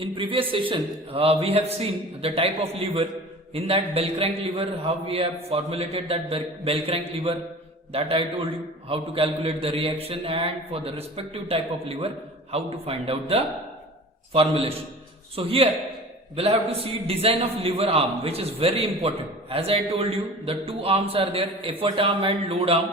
In previous session, we have seen the type of lever. In that bell crank lever, how we have formulated that bell crank lever, that I told you how to calculate the reaction, and for the respective type of lever, how to find out the formulation. So here we'll have to see design of lever arm, which is very important. As I told you, the two arms are there, effort arm and load arm.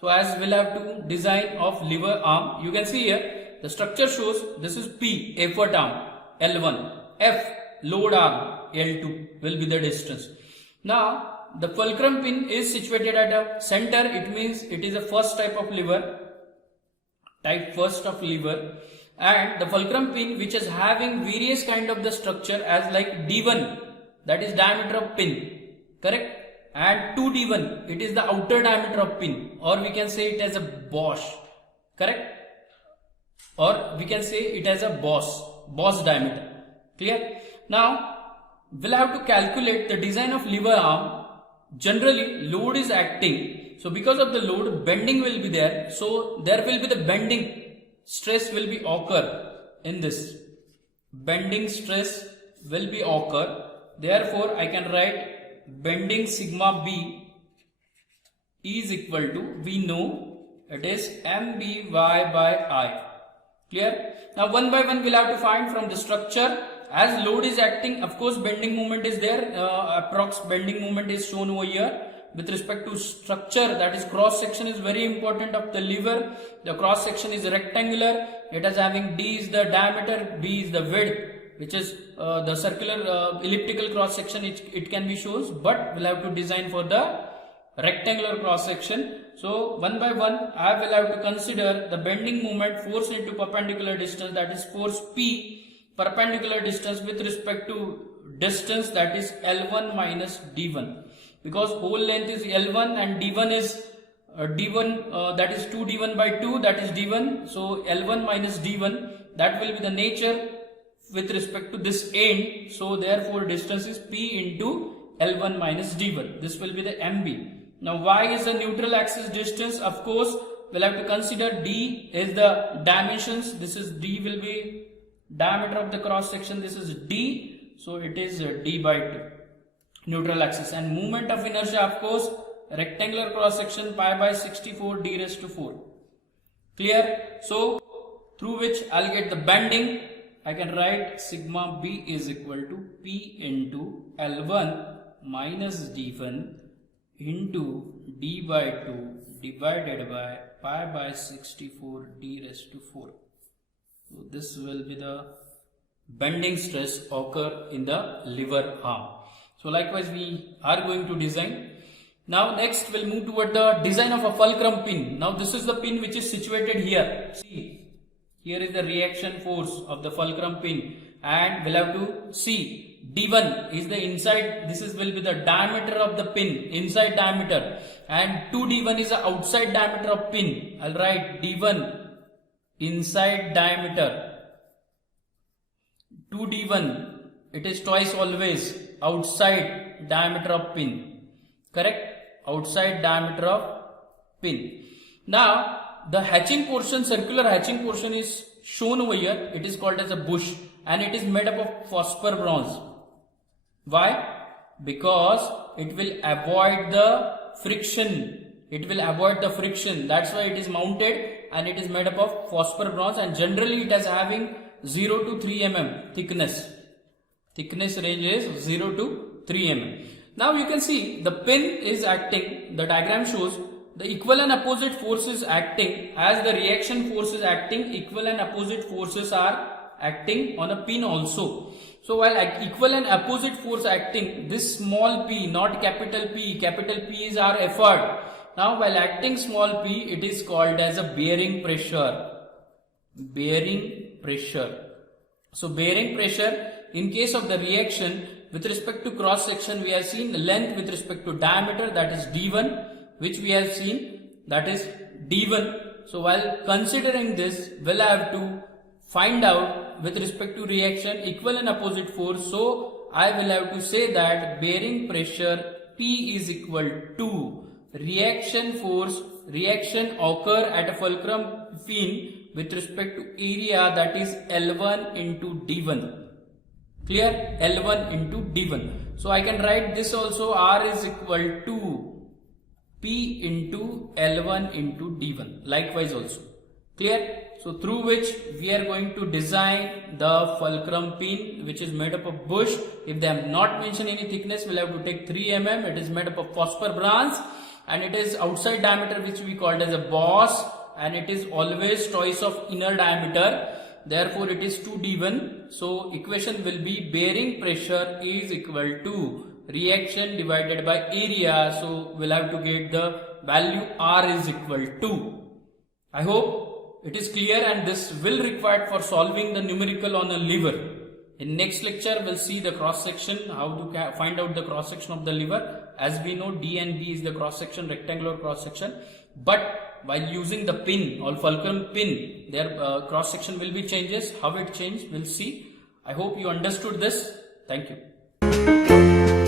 So as we'll have to design of lever arm, you can see here the structure shows this is P, effort arm, L1, F, load arm, L2 will be the distance. Now the fulcrum pin is situated at a center. It means it is a first type of lever, first of lever, and the fulcrum pin which is having various kind of the structure as like D1, that is diameter of pin, correct, and 2D1, it is the outer diameter of pin, or we can say it as a Bosch, correct, or we can say it as a Bosch diameter. Clear? Now we'll have to calculate the design of lever arm. Generally load is acting, so because of the load bending will be there, so there will be the bending stress will be occur in this. Bending stress will be occur. Therefore I can write bending sigma B is equal to, we know it is MBY by I. Clear? Now one by one we'll have to find from the structure. As load is acting, of course bending moment is there, approx bending moment is shown over here. With respect to structure, that is cross section is very important of the lever. The cross section is rectangular. It is having D is the diameter, B is the width, which is the circular elliptical cross section it can be shown, but we'll have to design for the rectangular cross section. So one by one I will have to consider the bending moment, force into perpendicular distance, that is force P, perpendicular distance with respect to distance, that is L1 minus D1, because whole length is L1 and D1 is D1, that is 2D1 by 2, that is D1. So L1 minus D1, that will be the nature with respect to this end. So therefore distance is P into L1 minus D1. This will be the MB. Now Y is the neutral axis distance. Of course we'll have to consider D is the dimensions. This is D will be diameter of the cross section. This is D. So it is D by 2. Neutral axis. And moment of inertia, of course, rectangular cross section pi by 64 d raised to 4. Clear? So through which I'll get the bending. I can write sigma B is equal to P into L1 minus D1 into D by 2 divided by pi by 64 d raised to 4. So this will be the bending stress occur in the lever arm. So likewise we are going to design. Now next we'll move toward the design of a fulcrum pin. Now this is the pin which is situated here. See, here is the reaction force of the fulcrum pin, and we'll have to see D1 is the inside, this is will be the diameter of the pin, inside diameter, and 2D1 is the outside diameter of pin. I'll write D1 inside diameter, 2D1 it is twice always outside diameter of pin, correct, outside diameter of pin. Now the hatching portion, circular hatching portion is shown over here. It is called as a bush and it is made up of phosphor bronze. Why? Because it will avoid the friction. It will avoid the friction. That's why it is mounted and it is made up of phosphor bronze, and generally it is having 0 to 3 mm thickness. Thickness range is 0 to 3 mm. Now you can see the pin is acting, the diagram shows the equal and opposite forces acting. As the reaction force is acting, equal and opposite forces are acting on a pin also. So while equal and opposite force acting, this small p, not capital P is our effort. Now while acting small p, it is called as a bearing pressure. Bearing pressure. So bearing pressure, in case of the reaction with respect to cross section, we have seen the length with respect to diameter, that is D1, which we have seen, that is D1. So while considering this, we'll have to find out with respect to reaction equal and opposite force. So I will have to say that bearing pressure P is equal to reaction force, reaction occur at a fulcrum pin with respect to area, that is L1 into D1. Clear? L1 into D1. So I can write this also, R is equal to P into L1 into D1. Likewise also. Clear? So through which we are going to design the fulcrum pin, which is made up of bush. If they have not mentioned any thickness, we'll have to take 3 mm. It is made up of phosphor bronze and it is outside diameter, which we called as a boss, and it is always twice of inner diameter. Therefore it is 2D1. So equation will be bearing pressure is equal to reaction divided by area. So we'll have to get the value R is equal to. I hope it is clear, and this will require for solving the numerical on a lever. In next lecture, we'll see the cross section, how to find out the cross section of the lever. As we know, D and B is the cross section, rectangular cross section. But while using the pin or fulcrum pin, their cross section will be changes. How it changes, we'll see. I hope you understood this. Thank you.